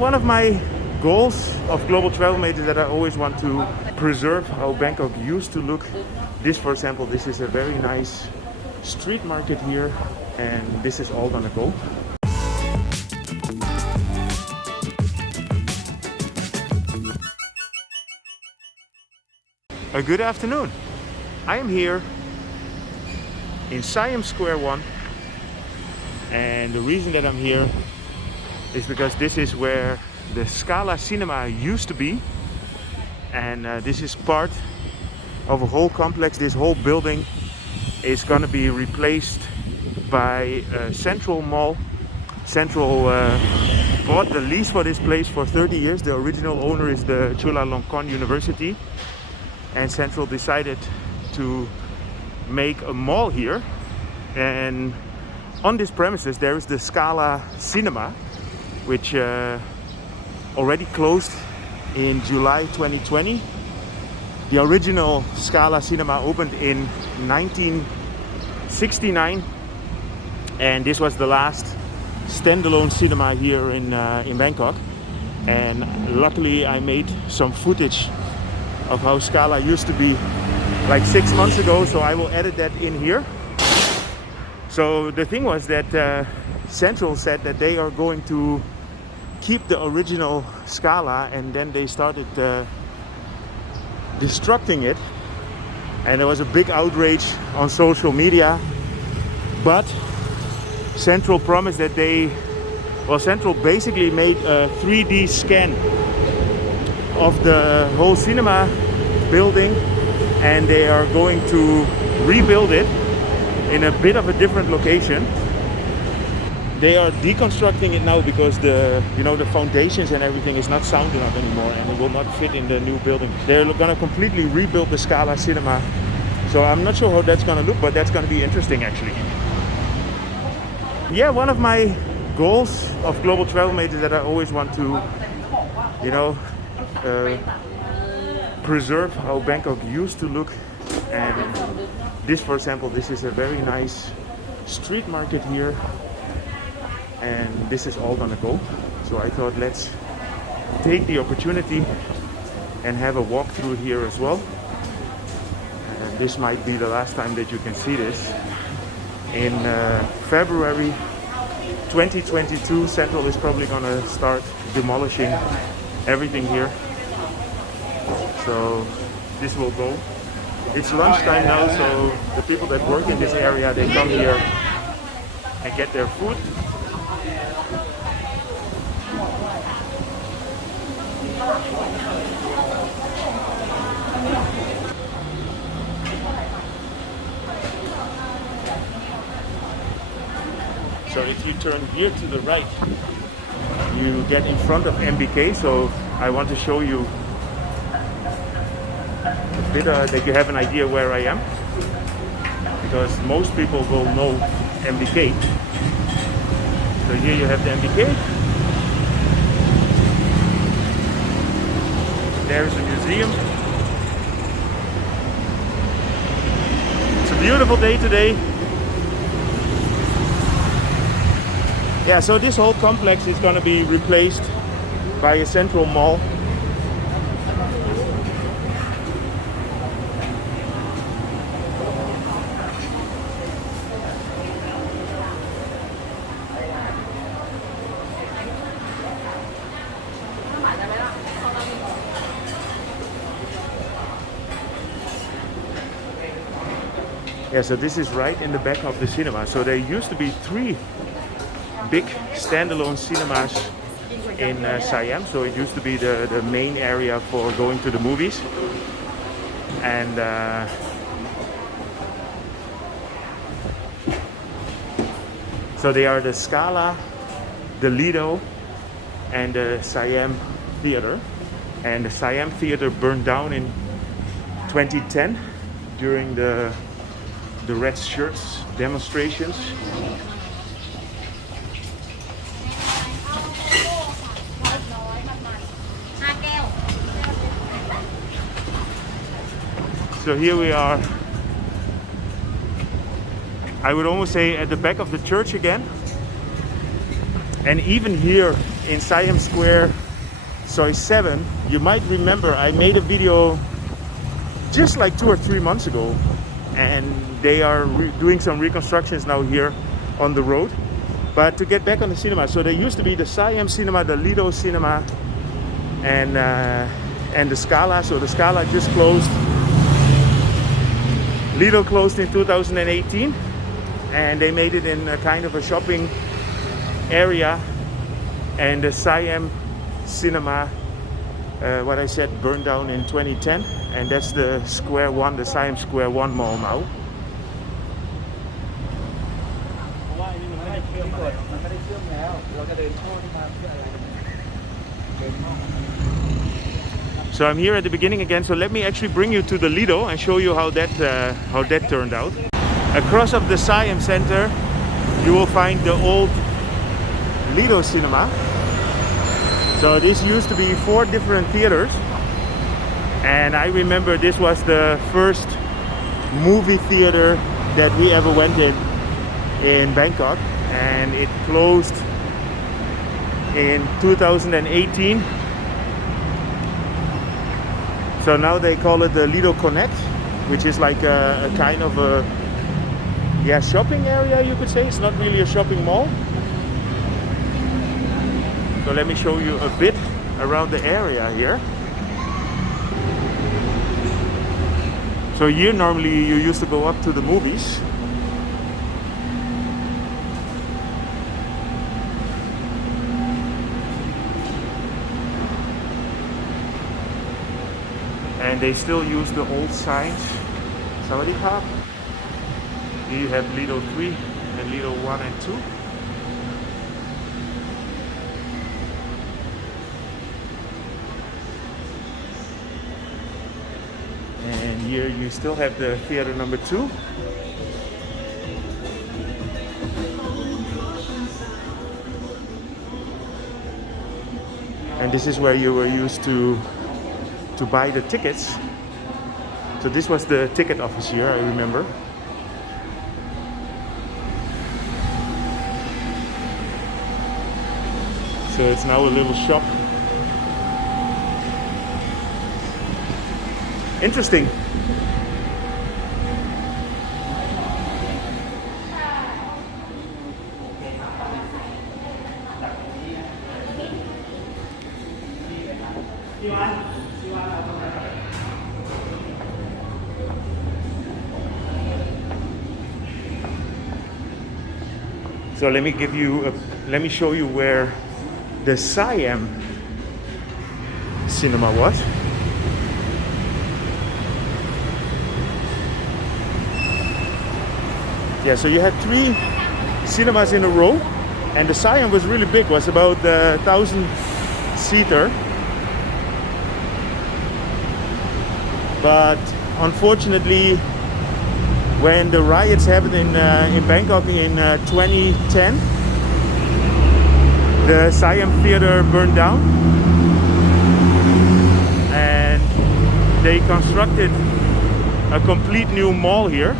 One of my goals of Global Travel Mate is that I always want to preserve how Bangkok used to look. This, for example, this is a very nice street market here, and this is all gonna go. A good afternoon. I am here in Siam Square 1, and the reason that I'm here is because this is where the Scala Cinema used to be, and this is part of a whole complex. This whole building is going to be replaced by a Central Mall. Central bought the lease for this place for 30 years. The original owner is the Chulalongkorn University, and Central decided to make a mall here, and on this premises there is the Scala Cinema, which already closed in July 2020. The original Scala Cinema opened in 1969, and this was the last standalone cinema here in Bangkok. And luckily I made some footage of how Scala used to be like 6 months ago, so I will edit that in here. So the thing was that Central said that they are going to keep the original Scala, and then they started destructing it, and there was a big outrage on social media. But Central promised that Central basically made a 3D scan of the whole cinema building, and they are going to rebuild it in a bit of a different location. They are deconstructing it now because the foundations and everything is not sound enough anymore, and it will not fit in the new building. They're gonna completely rebuild the Scala Cinema, so I'm not sure how that's gonna look, but that's gonna be interesting actually. Yeah, one of my goals of Global Travel Mate is that I always want to, preserve how Bangkok used to look. And this, for example, this is a very nice street market here, and this is all gonna go. So I thought, let's take the opportunity and have a walk through here as well. And this might be the last time that you can see this. In February 2022, Central is probably gonna start demolishing everything here. So this will go. It's lunchtime now, so the people that work in this area, they come here and get their food. So if you turn here to the right, you get in front of MBK. So I want to show you a bit that you have an idea where I am, because most people will know MBK. So here you have the MBK. There's a museum. It's a beautiful day today. Yeah, so this whole complex is going to be replaced by a Central Mall. Yeah, so this is right in the back of the cinema. So there used to be 3 big standalone cinemas in Siam. So it used to be the main area for going to the movies. And so they are the Scala, the Lido, and the Siam Theatre. And the Siam Theatre burned down in 2010 during the red shirts demonstrations. So here we are, I would almost say at the back of the church again. And even here in Siam Square Soi 7. You might remember I made a video just like 2 or 3 months ago, and they are doing some reconstructions now here on the road. But to get back on the cinema, so there used to be the Siam Cinema, the Lido Cinema, and the Scala. So the Scala just closed. Lido closed in 2018, and they made it in a kind of a shopping area. And the Siam Cinema, what I said, burned down in 2010, and that's the Square One, the Siam Square One mall now. So I'm here at the beginning again. So let me actually bring you to the Lido and show you how that turned out. Across of the Siam Center, you will find the old Lido Cinema. So this used to be 4 different theaters, and I remember this was the first movie theater that we ever went in Bangkok, and it closed in 2018. So now they call it the Lido Connect, which is like a kind of a shopping area, you could say. It's not really a shopping mall. So let me show you a bit around the area here. So here normally you used to go up to the movies. And they still use the old signs. Sawadee Krap. Here you have Lido 3 and Lido 1 and 2. And here you still have the theater number 2. And this is where you were used to buy the tickets. So this was the ticket office here, I remember. So it's now a little shop. Interesting. So let me show you where the Siam Cinema was. Yeah, so you had 3 cinemas in a row, and the Siam was really big. Was about 1,000-seater. But unfortunately, when the riots happened in Bangkok in 2010, the Siam Theatre burned down, and they constructed a complete new mall here.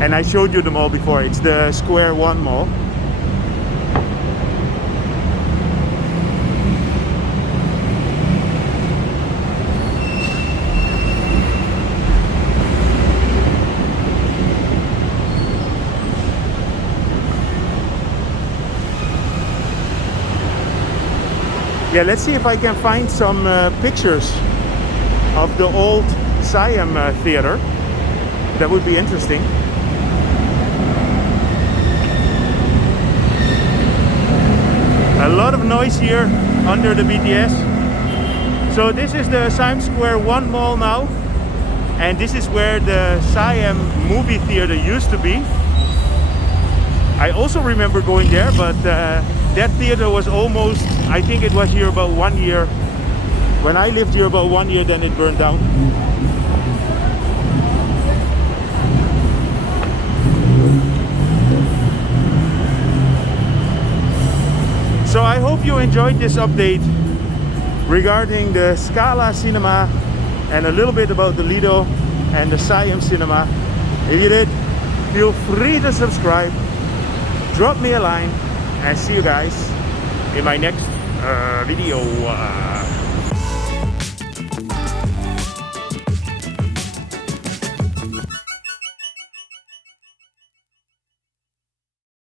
And I showed you the mall before. It's the Square One mall. Yeah, let's see if I can find some pictures of the old Siam Theatre. That would be interesting. A lot of noise here under the BTS. So this is the Siam Square One mall now, and this is where the Siam movie theater used to be. I also remember going there, but that theater was almost, I think it was here about 1 year. When I lived here about 1 year, then it burned down. So I hope you enjoyed this update regarding the Scala Cinema and a little bit about the Lido and the Siam Cinema. If you did, feel free to subscribe, drop me a line, and see you guys in my next video.